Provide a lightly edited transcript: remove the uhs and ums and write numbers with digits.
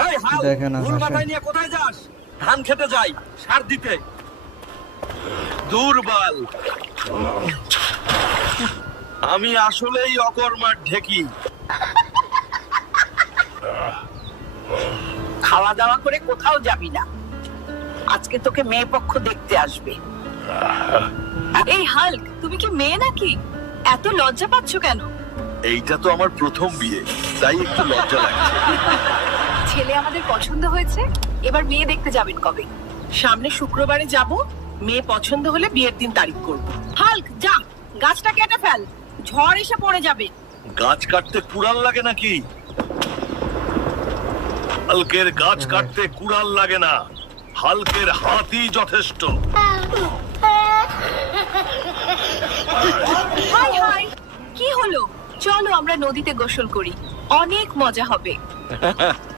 এই হাল, দেখেন ভুল মাথায় নিয়ে কোথায় যাস? ধান খেতে যাই, সার দিতে। দুর্বল। আমি আসলেই অকর্মার ঢেকি। খাওয়া দাওয়া করে কোথাও যাবি না, আজকে তোকে মেয়ে পক্ষ দেখতে আসবে। এই হাল্ক, তুমি কি মেয়ে নাকি? এত লজ্জা পাচ্ছ কেন? এইটা তো আমার প্রথম বিয়ে, তাই একটু লজ্জা লাগছে। ছেলে আমাদের পছন্দ হয়েছে, এবার মেয়ে দেখতে যাবেন কবে? সামনে শুক্রবারে যাব, মেয়ে পছন্দ হলে বিয়ের দিন তারিখ করব। হাল্ক যা, গাছটা কেটে ফেল, ঝড় এসে পড়ে যাবে। গাছ কাটতে কুড়াল লাগে নাকি? হালকের গাছ কাটতে কুড়াল লাগে না, হালকের হাতই যথেষ্ট। হাই হাই, কি হলো? চলো আমরা নদীতে গোসল করি, অনেক মজা হবে।